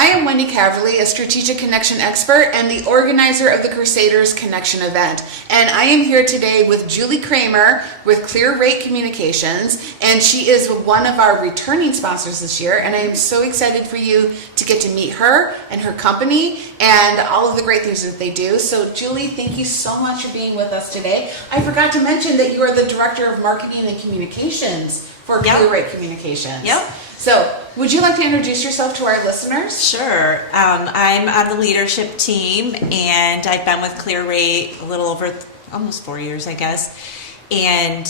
I am Wendy Caverly, a strategic connection expert and the organizer of the Crusaders Connection event. And I am here today with Julie Kraemer with Clear Rate Communications, and she is one of our returning sponsors this year. And I am so excited for you to get to meet her and her company and all of the great things that they do. So Julie, thank you so much for being with us today. I forgot to mention that you are the Director of Marketing and Communications for Clear Rate Communications. Yep. So, would you like to introduce yourself to our listeners? Sure. I'm on the leadership team, and I've been with Clear Rate a little over almost 4 years, I guess, and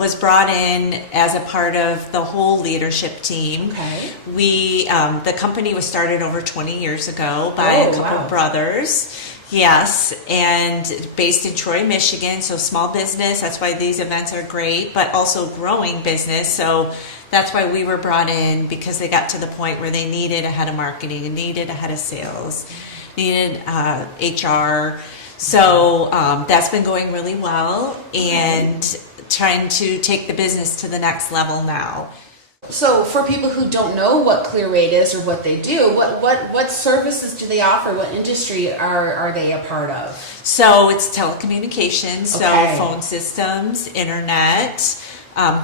was brought in as a part of the whole leadership team. Okay. The company was started over 20 years ago by a couple of brothers. Yes, and based in Troy, Michigan, so small business. That's why these events are great, but also growing business. So that's why we were brought in, because they got to the point where they needed a head of marketing, needed a head of sales, needed HR. So that's been going really well, and trying to take the business to the next level now. So for people who don't know what Clear Rate is or what they do, what services do they offer? What industry are they a part of? So it's telecommunications, Okay. so phone systems, internet,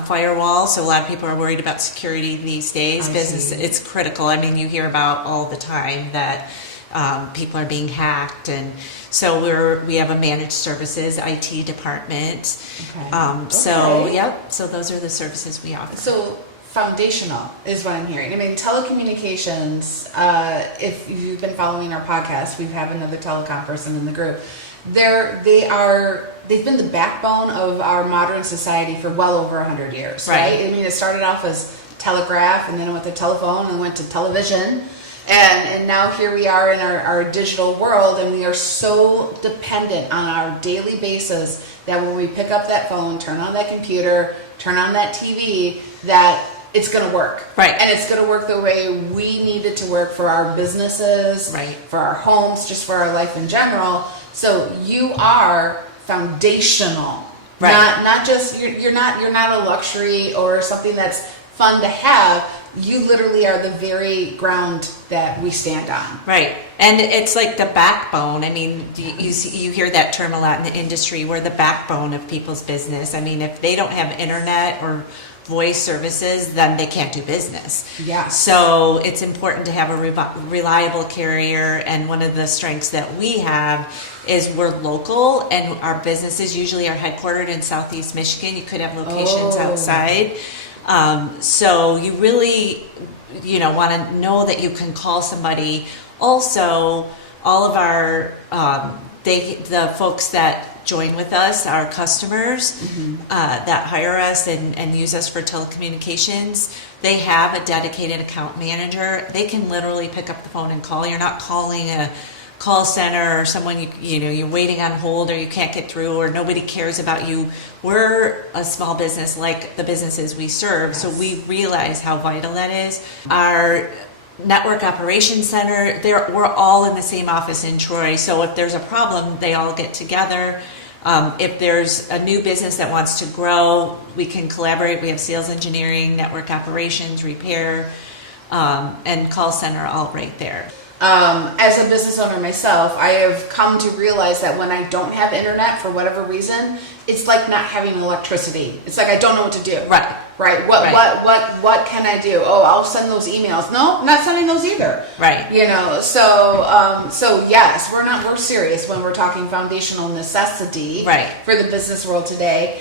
firewall. So a lot of people are worried about security these days. Business, it's critical. I mean, you hear about all the time that people are being hacked, and so we have a managed services IT department. Okay. So those are the services we offer. So foundational is what I'm hearing. I mean, telecommunications, if you've been following our podcast, we have another telecom person in the group. They've been the backbone of our modern society for well over 100 years, right? I mean, it started off as telegraph, and then it went to telephone, and went to television, and now here we are in our digital world, and we are so dependent on our daily basis that when we pick up that phone, turn on that computer, turn on that TV, that it's going to work. Right. And it's going to work the way we need it to work for our businesses, right, for our homes, just for our life in general. So you are foundational. Right. Not just you're not a luxury or something that's fun to have. You literally are the very ground that we stand on. Right. And it's like the backbone. I mean, you hear that term a lot in the industry. We're the backbone of people's business. I mean, if they don't have internet or voice services, then they can't do business. Yeah. So it's important to have a reliable carrier, and one of the strengths that we have is we're local, and our businesses usually are headquartered in Southeast Michigan. You could have locations outside. So you really, want to know that you can call somebody. Also, all of our, the folks that join with us, our customers that hire us and use us for telecommunications, they have a dedicated account manager. They can literally pick up the phone and call. You're not calling a call center or someone you're waiting on hold, or you can't get through, or nobody cares about you. We're a small business like the businesses we serve, so we realize how vital that is. Our network operations center, we're all in the same office in Troy, so if there's a problem, they all get together. If there's a new business that wants to grow, we can collaborate. We have sales engineering, network operations, repair, and call center all right there. As a business owner myself, I have come to realize that when I don't have internet for whatever reason, it's like not having electricity. It's like I don't know what to do. Right. Right. What can I do? Oh, I'll send those emails. No, I'm not sending those either. Right. So yes, we're serious when we're talking foundational necessity for the business world today.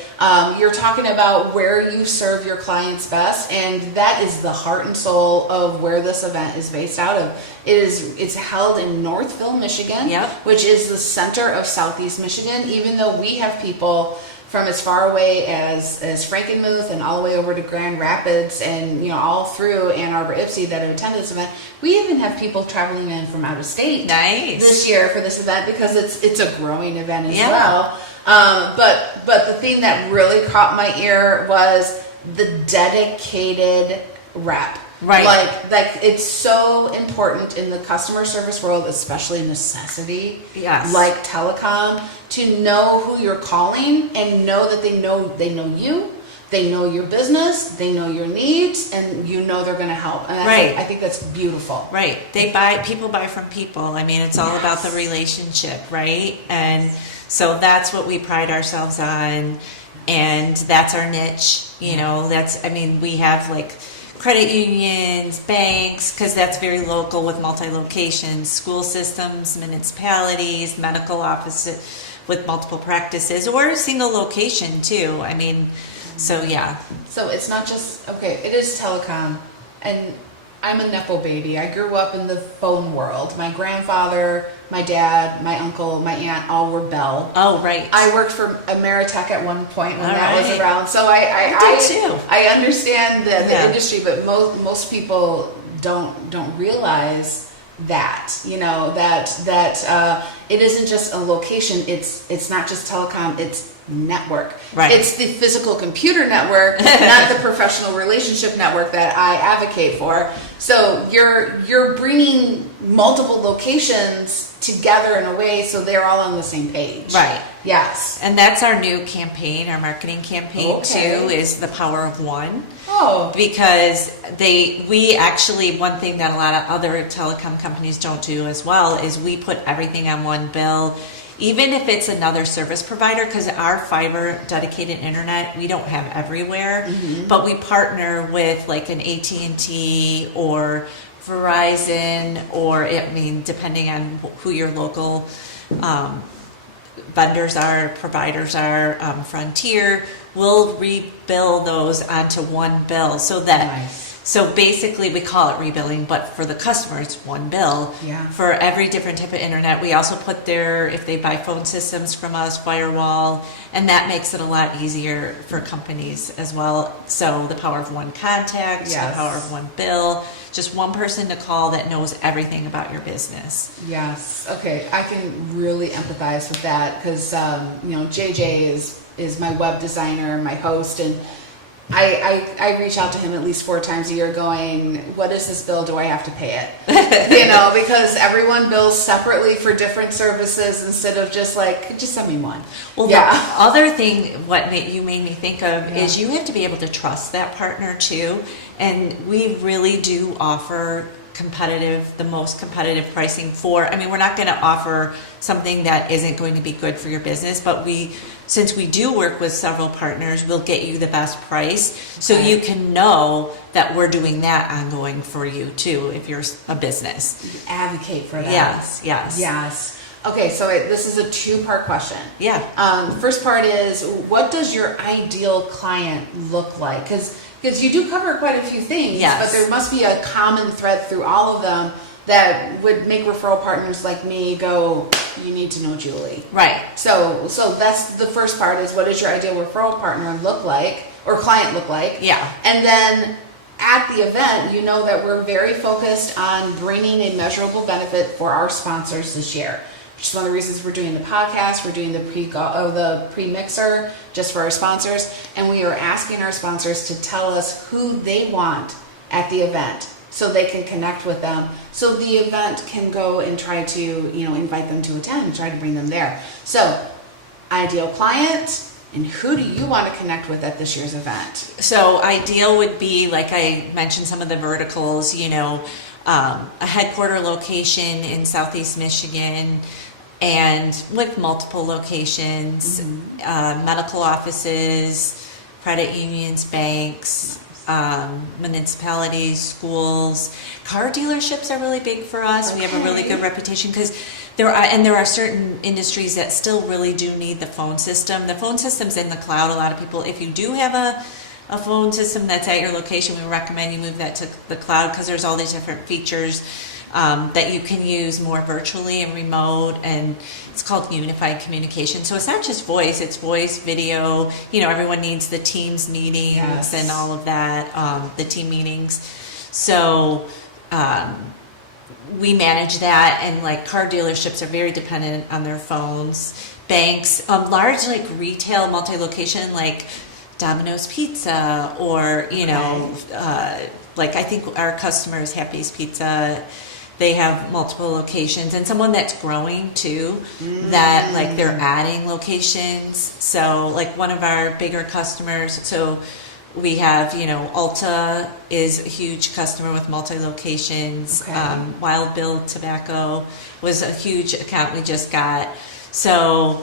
You're talking about where you serve your clients best, and that is the heart and soul of where this event is based out of. It's held in Northville, Michigan, which is the center of Southeast Michigan, even though we have people from as far away as Frankenmuth and all the way over to Grand Rapids and all through Ann Arbor, Ipsy that have attended this event. We even have people traveling in from out of state this year for this event, because it's a growing event as well. But the thing that really caught my ear was the dedicated rep. Right. Like it's so important in the customer service world, especially necessity, like telecom, to know who you're calling and know that they know you. they know your business, they know your needs, and you know they're going to help. And that's I think that's beautiful. Right. People buy from people. I mean, it's all about the relationship, right? And so that's what we pride ourselves on, and that's our niche. You know, we have like credit unions, banks, because that's very local with multi-locations, school systems, municipalities, medical offices with multiple practices, or a single location too. I mean, so yeah. So it's not just, it is telecom, and I'm a Nepo baby. I grew up in the phone world. My grandfather, my dad, my uncle, my aunt, all were Bell. Oh, right. I worked for Ameritech at one point when that was around. So I understand the industry, but most people don't realize that, you know, that it isn't just a location. It's not just telecom. It's network. Right. It's the physical computer network, not the professional relationship network that I advocate for. So you're bringing multiple locations together in a way so they're all on the same page. Right. Yes. And that's our new campaign, our marketing campaign too, is the power of one. Oh. Because one thing that a lot of other telecom companies don't do as well is we put everything on one bill. Even if it's another service provider, because our fiber dedicated internet we don't have everywhere, but we partner with like an AT&T or Verizon, or depending on who your local vendors are, providers are, Frontier, we'll rebill those onto one bill so that. So basically, we call it rebilling, but for the customer, it's one bill. Yeah. For every different type of internet. We also put if they buy phone systems from us, firewall, and that makes it a lot easier for companies as well. So the power of one contact, the power of one bill, just one person to call that knows everything about your business. Yes. Okay. I can really empathize with that because, JJ is my web designer, my host, and I reach out to him at least 4 times a year going, what is this bill? Do I have to pay it? Because everyone bills separately for different services instead of just like, just send me one. Well, the other thing, you made me think of is you have to be able to trust that partner too. And we really do offer the most competitive pricing we're not going to offer something that isn't going to be good for your business, but since we do work with several partners, we'll get you the best price so you can know that we're doing that ongoing for you too if you're a business. You advocate for that. Yes. Okay, so this is a 2-part question. Yeah. First part is, what does your ideal client look like? Because you do cover quite a few things, but there must be a common thread through all of them that would make referral partners like me go, you need to know Julie. Right. So that's the first part is, what does your ideal referral partner look like or client look like? Yeah. And then at the event, you know that we're very focused on bringing a measurable benefit for our sponsors this year. Which is one of the reasons we're doing the podcast. We're doing the pre-mixer just for our sponsors. And we are asking our sponsors to tell us who they want at the event so they can connect with them. So the event can go and try to, invite them to attend and try to bring them there. So ideal client, and who do you want to connect with at this year's event? So ideal would be, like I mentioned, some of the verticals, a headquarter location in Southeast Michigan, and with multiple locations, medical offices, credit unions, banks, municipalities, schools. Car dealerships are really big for us. Okay. We have a really good reputation because there are certain industries that still really do need the phone system. The phone system's in the cloud. A lot of people, if you do have a phone system that's at your location, we recommend you move that to the cloud because there's all these different features that you can use more virtually and remote, and it's called unified communication. So it's not just voice, it's voice, video, everyone needs the Teams meetings and all of that, the team meetings. So we manage that, and like car dealerships are very dependent on their phones. Banks, large like retail multi-location like Domino's Pizza or, like I think our customer is Happy's Pizza. They have multiple locations, and someone that's growing too, that like they're adding locations. So like one of our bigger customers, so We have, Ulta is a huge customer with multi-locations. Okay. Wild Bill Tobacco was a huge account we just got. So,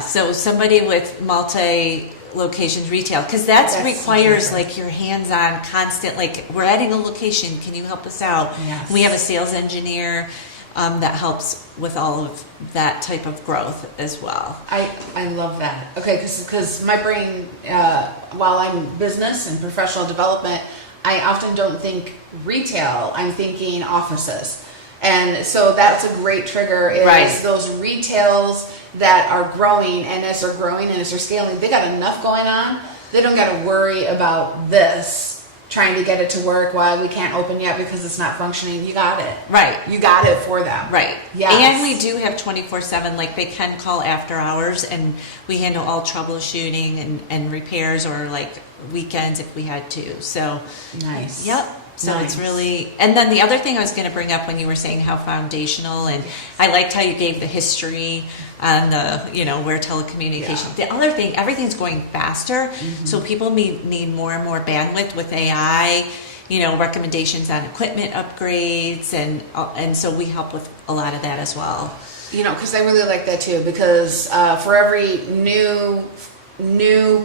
so somebody with multi-locations retail, because that requires like your hands-on constant, like we're adding a location, can you help us out? Yes. We have a sales engineer that helps with all of that type of growth as well. I love that. Okay, because my brain, while I'm business and professional development, I often don't think retail. I'm thinking offices. And so that's a great trigger is those retails that are growing, and as they're growing and as they're scaling, they got enough going on. They don't got to worry about this, trying to get it to work while we can't open yet because it's not functioning. You got it. Right. You got it for them. Right. Yes. And we do have 24/7, like they can call after hours, and we handle all troubleshooting and repairs, or like weekends if we had to. So nice. Yep. So nice. It's really, and then the other thing I was going to bring up when you were saying how foundational, and I liked how you gave the history on the, where telecommunication. Yeah. The other thing, everything's going faster, so people need more and more bandwidth with AI, recommendations on equipment upgrades, and so we help with a lot of that as well. Because I really like that too, because for every new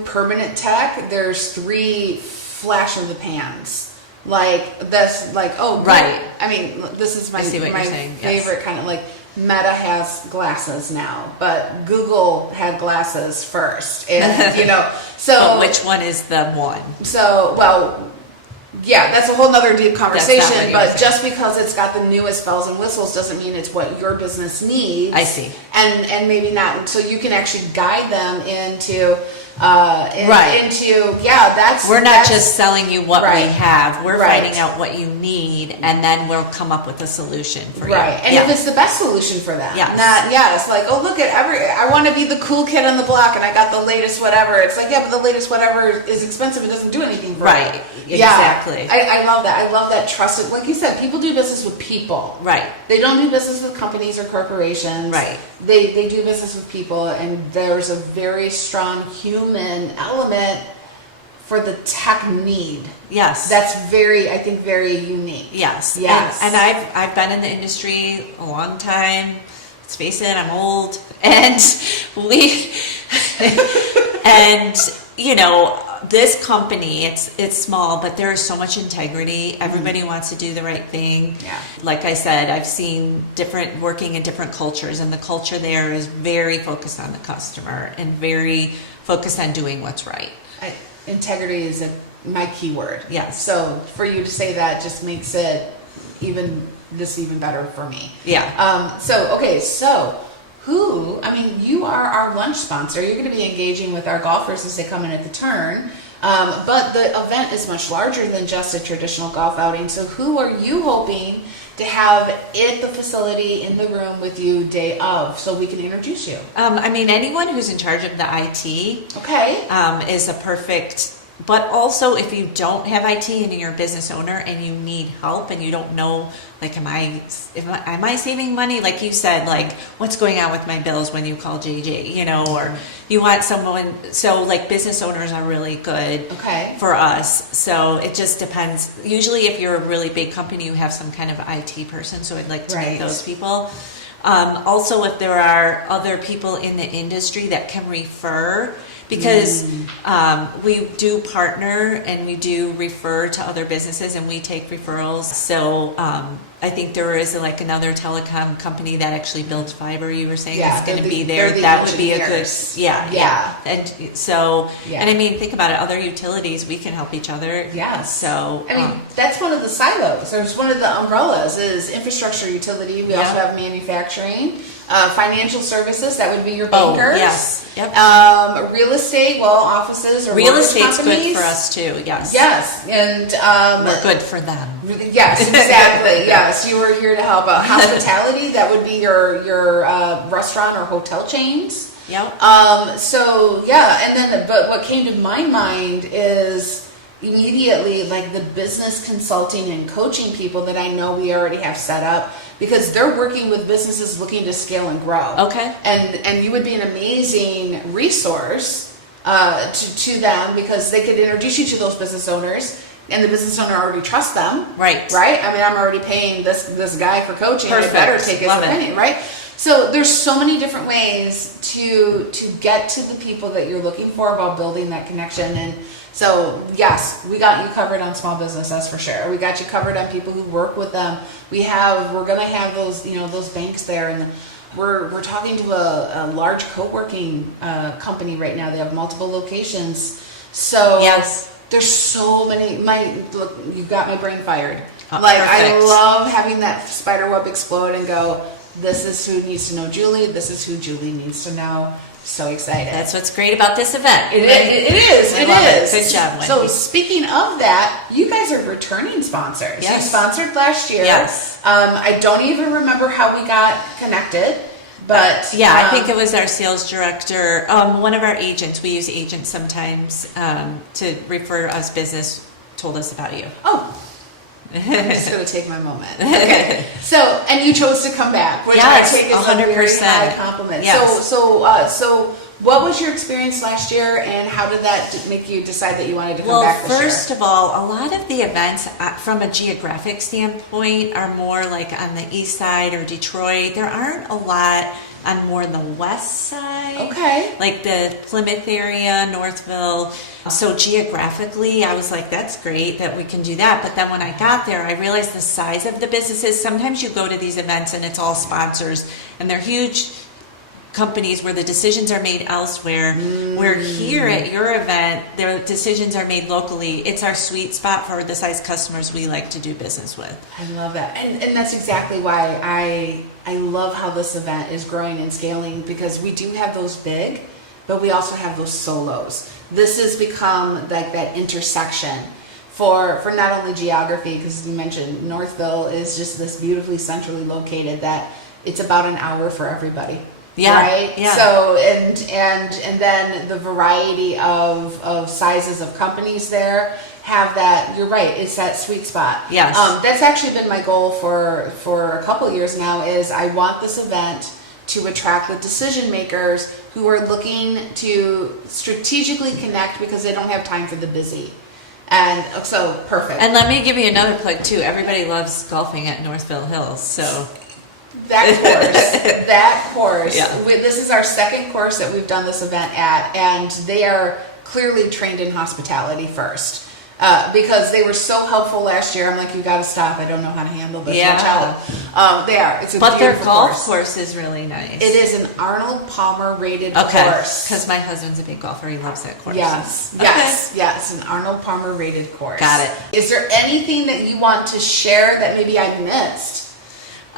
permanent tech, there's 3 flash of the pans. Like that's like, oh, right. I mean, this is my saying. favorite kind of like Meta has glasses now, but Google had glasses first, and so but which one is the one? So yeah, that's a whole nother deep conversation. But just because it's got the newest bells and whistles doesn't mean it's what your business needs. I see, and maybe not. So you can actually guide them into. We're not just selling you what we have. We're right. finding out what you need, and then we'll come up with a solution for you. Right, and if it's the best solution for them, it's like, oh, look at I want to be the cool kid on the block, and I got the latest whatever. It's like, but the latest whatever is expensive. It doesn't do anything for right. you. Exactly. I love that. I love that trusted. Like you said, people do business with people. Right. They don't do business with companies or corporations. Right. They do business with people, and there's a very strong human element for the tech need. Yes. That's I think very unique. Yes. Yes. And I've been in the industry a long time. Let's face it, I'm old. And this company, it's small, but there is so much integrity. Everybody wants to do the right thing. Yeah. Like I said, I've seen working in different cultures, and the culture there is very focused on the customer and very focused on doing what's right. Integrity is my key word. Yes. So for you to say that just makes it even better for me. Yeah. So you are our lunch sponsor. You're going to be engaging with our golfers as they come in at the turn. But the event is much larger than just a traditional golf outing. So who are you hoping to have at the facility in the room with you day of, so we can introduce you? Anyone who's in charge of the IT is a perfect. But also, if you don't have IT and you're a business owner and you need help and you don't know, like, am I saving money? Like you said, like, what's going on with my bills when you call JJ, or you want someone. So, like, business owners are really good for us. So it just depends. Usually, if you're a really big company, you have some kind of IT person. So I'd like to meet those people. Also, if there are other people in the industry that can refer, because we do partner and we do refer to other businesses and we take referrals. So I think there is another telecom company that actually builds fiber. You were saying it's going to be there. That would be a good, And so, and think about it. Other utilities, we can help each other. Yeah. So that's one of the silos. There's one of the umbrellas is infrastructure utility. We also have manufacturing, financial services. That would be your bankers. Oh, yes. Yep. Real estate, offices or real estate's companies. Good for us too. Yes. Yes, and we're good for them. Yes, exactly. Yes, you were here to help out. Hospitality, that would be your restaurant or hotel chains. Yep. And then but what came to my mind is immediately like the business consulting and coaching people that I know we already have set up, because they're working with businesses looking to scale and grow. Okay. And you would be an amazing resource to them, because they could introduce you to those business owners, and the business owner already trusts them. Right. Right? I mean, I'm already paying this guy for coaching. Perfect. I better take his Love opinion, it. right? So there's so many different ways to get to the people that you're looking for while building that connection. And so, yes, we got you covered on small business, that's for sure. We got you covered on people who work with them. We're gonna have those, those banks there, and we're talking to a large co-working company right now. They have multiple locations. So yes, there's so many. Look, you got my brain fired. Oh, I perfect. love having that spider web explode and go, this is who needs to know Julie. This is who Julie needs to know. So excited. That's what's great about this event. It is. I love it. Good job, Wendy. So speaking of that, you guys are returning sponsors. Yes. You sponsored last year. Yes. I don't even remember how we got connected, but yeah, I think it was our sales director, one of our agents. We use agents sometimes to refer us business. Told us about you. Oh. I'm just going to take my moment. Okay. So, and you chose to come back, which yes, I take as 100%. A very high compliment. Yes. So what was your experience last year, and how did that make you decide that you wanted to come back this year? Well, first of all, a lot of the events from a geographic standpoint are more like on the east side or Detroit. There aren't a lot on more the west side. Okay. Like the Plymouth area, Northville. So geographically, I was like, that's great that we can do that. But then when I got there, I realized the size of the businesses. Sometimes you go to these events and it's all sponsors, and they're huge companies where the decisions are made elsewhere. We're here at your event, the decisions are made locally. It's our sweet spot for the size customers we like to do business with. I love that. And that's exactly why I love how this event is growing and scaling, because we do have those big, but we also have those solos. This has become like that intersection for not only geography, because you mentioned Northville is just this beautifully centrally located that it's about an hour for everybody. Yeah. Right. Yeah. So and then the variety of sizes of companies there have that. You're right. It's that sweet spot. Yes. That's actually been my goal for a couple years now. Is I want this event to attract the decision makers who are looking to strategically connect because they don't have time for the busy. And so perfect. And let me give you another plug too. Everybody loves golfing at Northville Hills. So. That course. Yeah. This is our second course that we've done this event at, and they are clearly trained in hospitality first. Because they were so helpful last year. I'm like, you got to stop. I don't know how to handle this. Yeah. They are. It's a but their beautiful golf course is really nice. It is an Arnold Palmer rated okay. course. Because my husband's a big golfer. He loves that course. Yes. Okay. Yes. An Arnold Palmer rated course. Got it. Is there anything that you want to share that maybe I missed?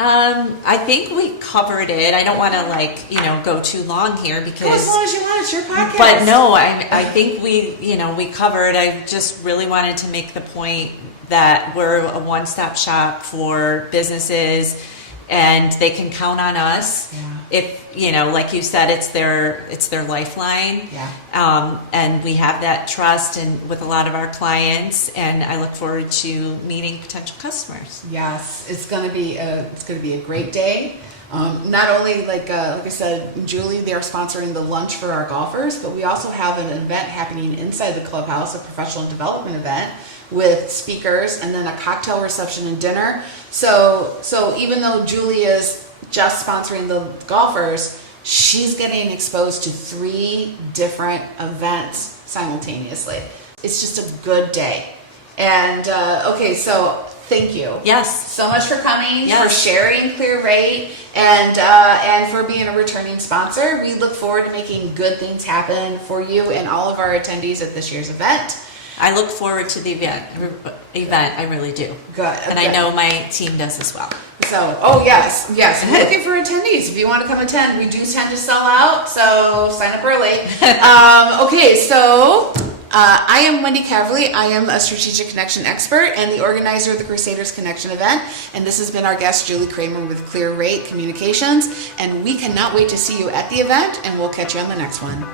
I think we covered it. I don't want to go too long here because go as long as you want. It's your podcast. But no, I think we covered. I just really wanted to make the point that we're a one-stop shop for businesses, and they can count on us. Yeah. If like you said, it's their lifeline. Yeah. And we have that trust and with a lot of our clients, and I look forward to meeting potential customers. Yes, it's gonna be a great day. Not only like I said, Julie, they're sponsoring the lunch for our golfers, but we also have an event happening inside the clubhouse, a professional development event with speakers, and then a cocktail reception and dinner. So even though Julie is just sponsoring the golfers, she's getting exposed to 3 different events simultaneously. It's just a good day. And so thank you. Yes. So much for coming, yes. for sharing Clear Rate, and for being a returning sponsor. We look forward to making good things happen for you and all of our attendees at this year's event. I look forward to the event. I really do. Good. And I know my team does as well. So, yes. We're looking for attendees. If you want to come attend, we do tend to sell out, so sign up early. I am Wendy Cavely. I am a strategic connection expert and the organizer of the Crusaders Connection event. And this has been our guest, Julie Kraemer with Clear Rate Communications. And we cannot wait to see you at the event, and we'll catch you on the next one.